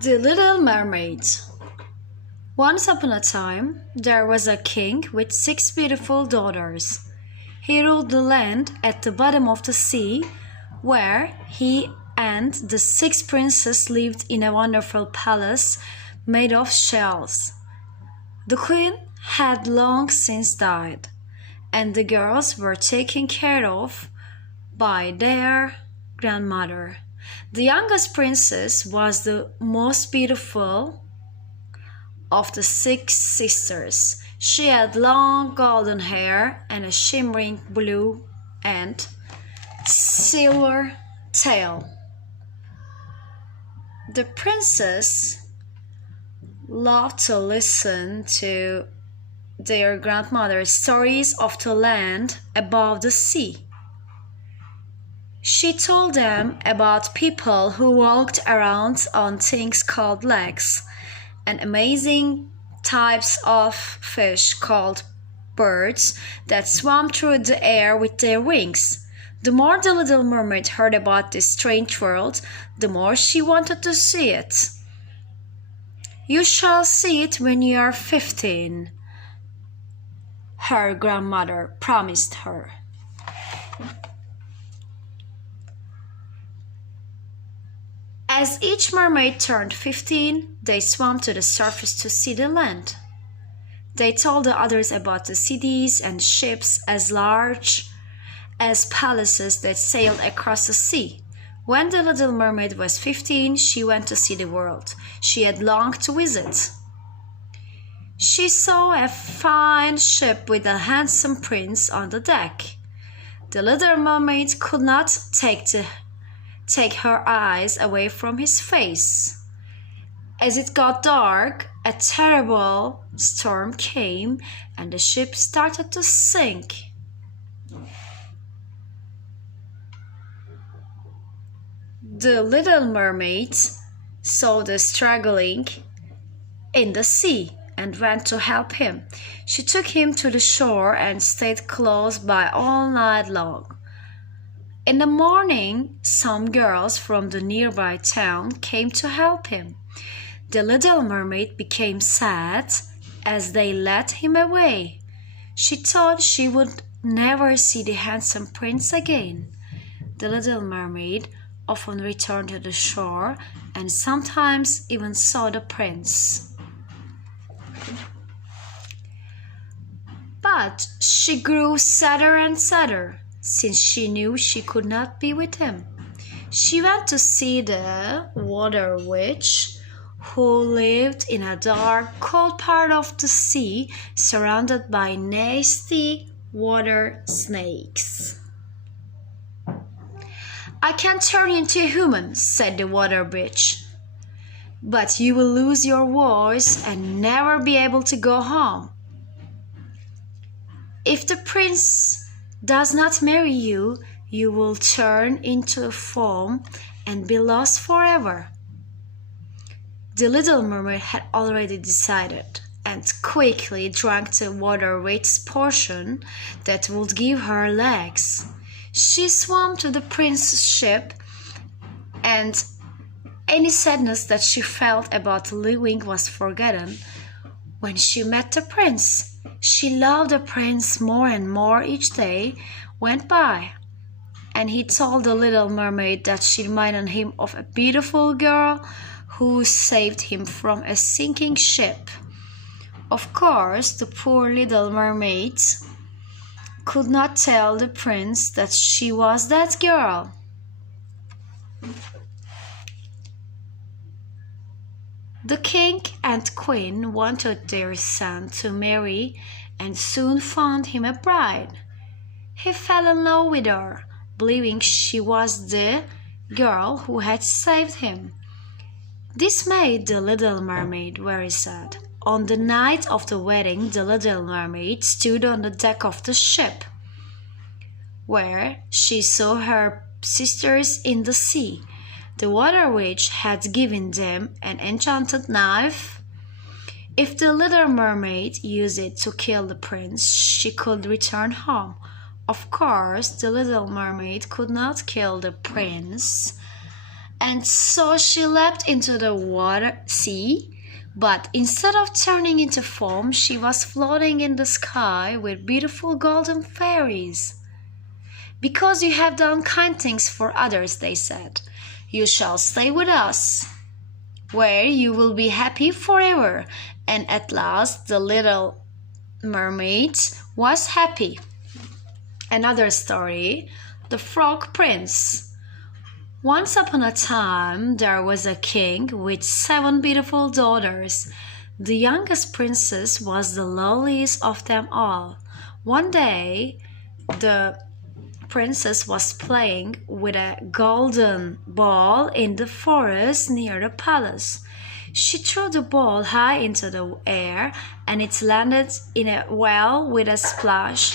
The Little Mermaid. Once upon a time, there was a king with 6 beautiful daughters. He ruled the land at the bottom of the sea, where he and the 6 princes lived in a wonderful palace made of shells. The queen had long since died, and the girls were taken care of by their grandmother. The youngest princess was the most beautiful of the 6 sisters. She had long golden hair and a shimmering blue and silver tail. The princess loved to listen to their grandmother's stories of the land above the sea. She told them about people who walked around on things called legs and amazing types of fish called birds that swam through the air with their wings. The more the Little Mermaid heard about this strange world, the more she wanted to see it. "You shall see it when you are 15, her grandmother promised her. As each mermaid turned 15, they swam to the surface to see the land. They told the others about the cities and ships as large as palaces that sailed across the sea. When the Little Mermaid was 15, she went to see the world she had longed to visit. She saw a fine ship with a handsome prince on the deck. The Little Mermaid could not take her eyes away from his face. As it got dark, a terrible storm came and the ship started to sink. The Little Mermaid saw the struggling in the sea and went to help him. She took him to the shore and stayed close by all night long. In the morning, some girls from the nearby town came to help him. The Little Mermaid became sad as they led him away. She thought she would never see the handsome prince again. The Little Mermaid often returned to the shore and sometimes even saw the prince. But she grew sadder and sadder, since she knew she could not be with him. She went to see the Water Witch, who lived in a dark, cold part of the sea, surrounded by nasty water snakes. "I can turn you into a human," said the Water Witch, "but you will lose your voice and never be able to go home. If the prince does not marry you, you will turn into foam and be lost forever." The Little Mermaid had already decided and quickly drank the Water Witch's potion that would give her legs. She swam to the prince's ship, and any sadness that she felt about leaving was forgotten when she met the prince. She loved the prince more and more each day went by, and he told the Little Mermaid that she reminded him of a beautiful girl who saved him from a sinking ship. Of course, the poor Little Mermaid could not tell the prince that she was that girl. The king and queen wanted their son to marry and soon found him a bride. He fell in love with her, believing she was the girl who had saved him. This made the Little Mermaid very sad. On the night of the wedding, the Little Mermaid stood on the deck of the ship, where she saw her sisters in the sea. The Water Witch had given them an enchanted knife. If the Little Mermaid used it to kill the prince, she could return home. Of course, the Little Mermaid could not kill the prince, And so she leapt into the sea, but instead of turning into foam, she was floating in the sky with beautiful golden fairies. "Because you have done kind things for others," they said, "you shall stay with us, where you will be happy forever." And at last the little mermaid was happy. Another story, The Frog Prince. Once upon a time, there was a king with 7 beautiful daughters. The youngest princess was the loveliest of them all. One day, the princess was playing with a golden ball in the forest near the palace. She threw the ball high into the air, and it landed in a well with a splash.